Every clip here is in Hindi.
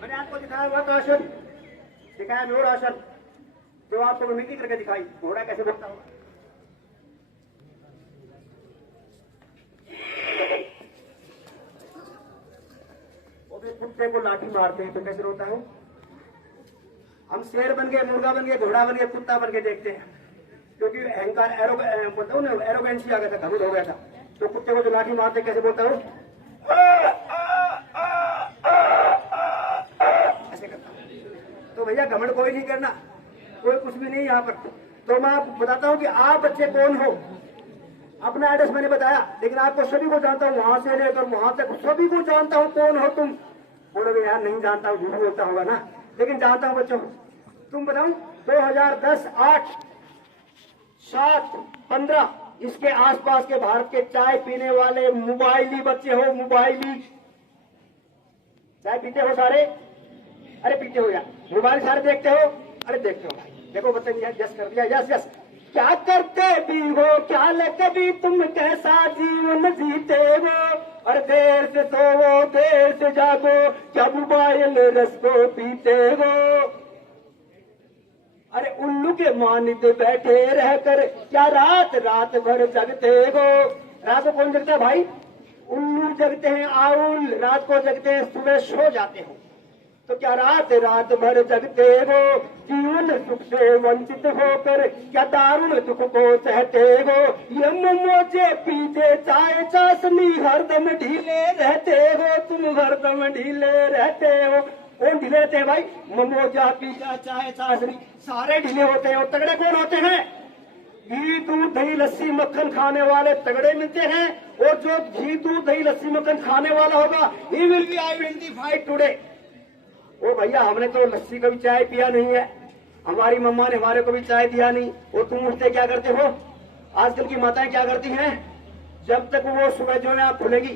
मैंने आपको दिखाया हुआ तो आसन दिखाया, मोर आसन, जो आपको मिट्टी करके दिखाई। घोड़ा कैसे बोलता होगा? वो भी कुत्ते को लाठी मारते हैं तो कैसे रोता है? हम शेर बन गए, मुर्गा बन गए, घोड़ा बन गए, कुत्ता बन के देखते हैं, क्योंकि अहंकार एरोगेंसी आ गया था, घमंड हो गया था। तो कुत्ते को जो लाठी मारते कैसे बोलता हूँ? ऐसे करता। तो भैया घमंड कोई नहीं करना, कोई कुछ भी नहीं यहाँ पर। तो मैं आपको बताता हूँ कि आप बच्चे कौन हो। अपना एड्रेस मैंने बताया, लेकिन आपको सभी को जानता हूँ, वहां से लेकर वहां तक सभी को जानता हूँ। कौन हो तुम? बोलोगे यार नहीं जानता हूँ, झूठ बोलता होगा ना, लेकिन जानता हूँ बच्चों। तुम बताओ 2010, 8, 7, 15 इसके आसपास के भारत के चाय पीने वाले मोबाइली बच्चे हो। मोबाइली चाय पीते हो सारे? अरे पीते हो यार। मोबाइल सारे देखते हो? अरे देखते हो भाई। देखो बच्चे ने यस कर दिया, यस यस। क्या करते भी हो, क्या लेके भी तुम कैसा जीवन जीते हो? और देर से सोओ, देर से जागो, क्या मोबाइल रस को पीते हो? अरे उल्लू के मानित बैठे रहकर क्या रात रात भर जगते हो? रात को कौन जगता है भाई? उल्लू जगते हैं, आउल रात को जगते हैं, सुबह सो जाते हो। तो क्या रात रात भर जगते हो? जीवन सुख से वंचित होकर क्या दारुण दुख को सहते हो? ये मोमोजे पीछे चाय चाशनी हरदम ढीले रहते हो, तुम हरदम ढीले रहते हो। कौन ढीले रहते हैं भाई? मोमोजा पीछा चाय चाशनी सारे ढीले होते हैं। और तगड़े कौन होते हैं? घी दूध दही लस्सी मक्खन खाने वाले तगड़े मिलते हैं। और जो घी दूध दही लस्सी मक्खन खाने वाला होगा, he will be identified today. ओ भैया हमने तो लस्सी कभी चाय पिया नहीं है, हमारी मम्मा ने हमारे को भी चाय दिया नहीं। और तुम उठते क्या करते हो? आजकल की माताएं क्या करती हैं? जब तक वो सुबह जो है आँख खुलेगी,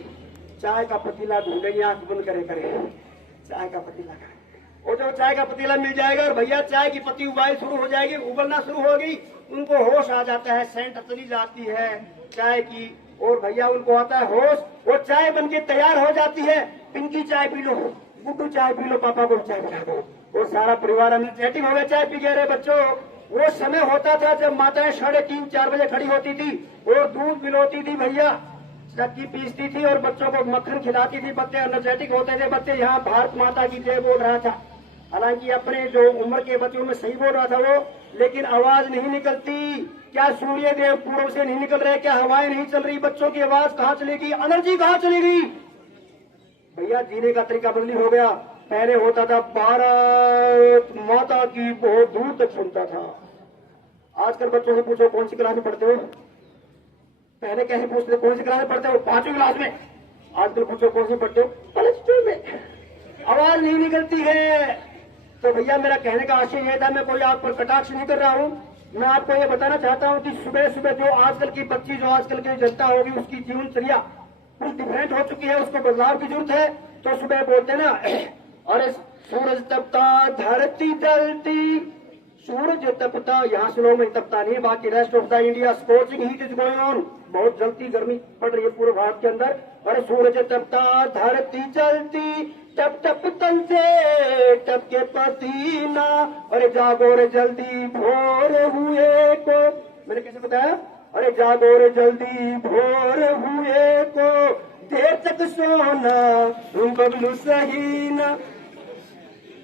चाय का पतीला ढूंढेगी, आंख बंद करे चाय का पतीला का। और जब चाय का पतीला मिल जाएगा और भैया चाय की पत्ती उबाल शुरू हो जाएगी, उबलना शुरू होगी, उनको होश आ जाता है, सेंट चली जाती है चाय की, और भैया उनको आता है होश, और चाय बन के तैयार हो जाती है। पिंकी चाय पी लो, गुड्डू चाय पी लो, पापा को चाय पिला दो। वो सारा परिवार एनर्जेटिक हो गया चाय पी गए। बच्चों वो समय होता था जब माताएं 3:30, 4 बजे खड़ी होती थी और दूध पिलोती थी भैया, चक्की पीसती थी और बच्चों को मक्खन खिलाती थी। बच्चे एनर्जेटिक होते थे। बच्चे यहाँ भारत माता की जय बोल रहा था, हालांकि अपने जो उम्र के बच्चों में सही बोल रहा था वो, लेकिन आवाज नहीं निकलती। क्या सूर्य देव पूर्व से नहीं निकल रहे? क्या हवाएं नहीं चल रही? बच्चों की आवाज कहाँ चलेगी? एनर्जी कहाँ चलेगी? भैया जीने का तरीका बदली हो गया। पहले होता था भारत माता की बहुत दूर तक सुनता था। आजकल बच्चों से पूछो कौन सी क्लास में पढ़ते हो? पहले कैसे पूछते कौन सी क्लास में पढ़ते हो? 5वीं क्लास में। आजकल पूछो कौन सी पढ़ते हो? प्लस 2 में। आवाज नहीं निकलती है। तो भैया मेरा कहने का आशय यह था, मैं कोई आप पर कटाक्ष नहीं कर रहा हूं, मैं आपको ये बताना चाहता हूं कि सुबह सुबह जो आजकल की बच्ची, जो आजकल की जनता होगी, उसकी जीवनचर्या कुछ डिफरेंट हो चुकी है, उसको बदलाव की जरूरत है। तो सुबह बोलते ना, अरे सूरज तपता धरती जलती, सूरज तपता, यहाँ स्लो में तपता नहीं, बाकी rest of the India scorching heat is going on, बहुत जलती गर्मी पड़ रही है पूरे भारत के अंदर। अरे सूरज तपता धरती जलती, टप टप तन से टप के पसीना, अरे जागो रे जल्दी भोर हुए को। मैंने कैसे बताया? अरे जागो रे जल्दी भोर हुए को, देर तक सोना बबलू सही ना।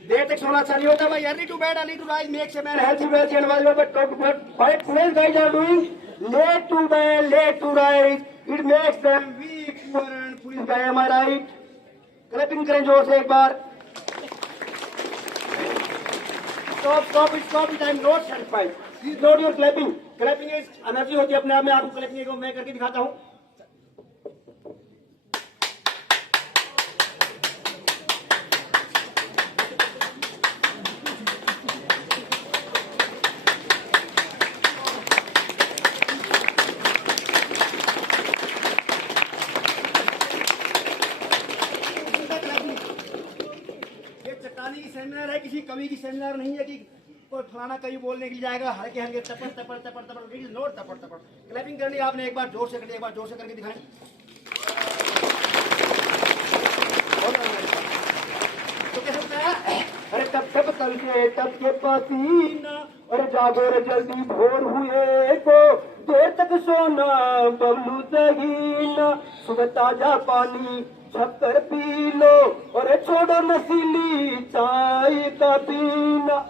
देर तक सोना अच्छा नहीं होता भाई। Early to bed, early to rise makes a man healthy, wealthy and wise, but what today's guys are doing, late to bed, late to rise, it makes them weak, poor and foolish guy. Am I right? Clapping करें जोर से एक बार। Stop it, I am not satisfied. This is not your clapping. Clapping is energy होती है अपने आप में। आपको क्लैपिंग को मैं करके दिखाता हूँ। ये चट्टानी की सेमिनार है, किसी कवि की सेमिनार नहीं है कि कोई फलाना कहीं बोलने के लिए जाएगा, हल्के हल्के टपर टपर टपर टपर, इट इज नॉट टपर टपर। क्लैपिंग करनी आपने, एक बार जोर से करिए, एक बार जोर से करके दिखाएं। तो कैसे होता है? अरे तब तब कल के तब के पसीना, अरे जागो रे जल्दी भोर हुए को, देर तक सोना बबलू दहीना, सुबह ताजा पानी छक्कर पी लो, और छोड़ो नशीली चाय का पीना।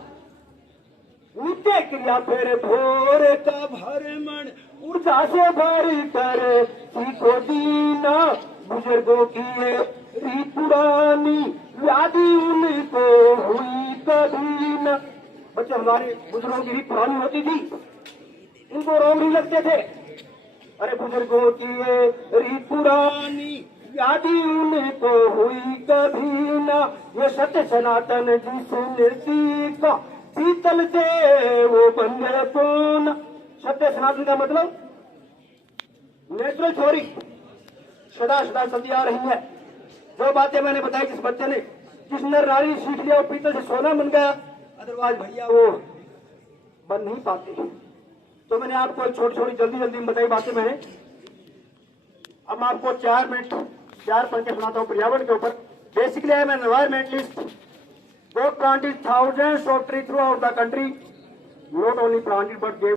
उठे क्रिया फिर भोर का भरमण, ऊर्जा से भर कर सीखो दीना, बुजुर्गों की ये रीत पुरानी, व्याधि उनको हुई कभी न। बच्चे हमारे बुजुर्गों की रीत पुरानी होती थी, इनको रोग नहीं लगते थे। अरे बुजुर्गों की ये रीत पुरानी, व्याधि उनको हुई कभी न, ये सत्य सनातन जिस निर्ती का, पीतल से वो बन गए कौन। सत्य सनातन का मतलब नेचुरल थ्योरी, सदा सदा चलती आ रही है। जो बातें मैंने बताई, जिस बच्चे ने, जिस नर नारी सीख लिया, वो पीतल से सोना बन गया, अदरवाइज भैया वो बन नहीं पाते। तो मैंने आपको छोटी छोटी जल्दी जल्दी में बताई बातें मैंने। अब मैं आपको 4 मिनट 4 पंक्ति सुनाता हूँ पर्यावरण के ऊपर। Basically I am an environmentalist, God planted thousands of trees throughout the country, not only planted but gave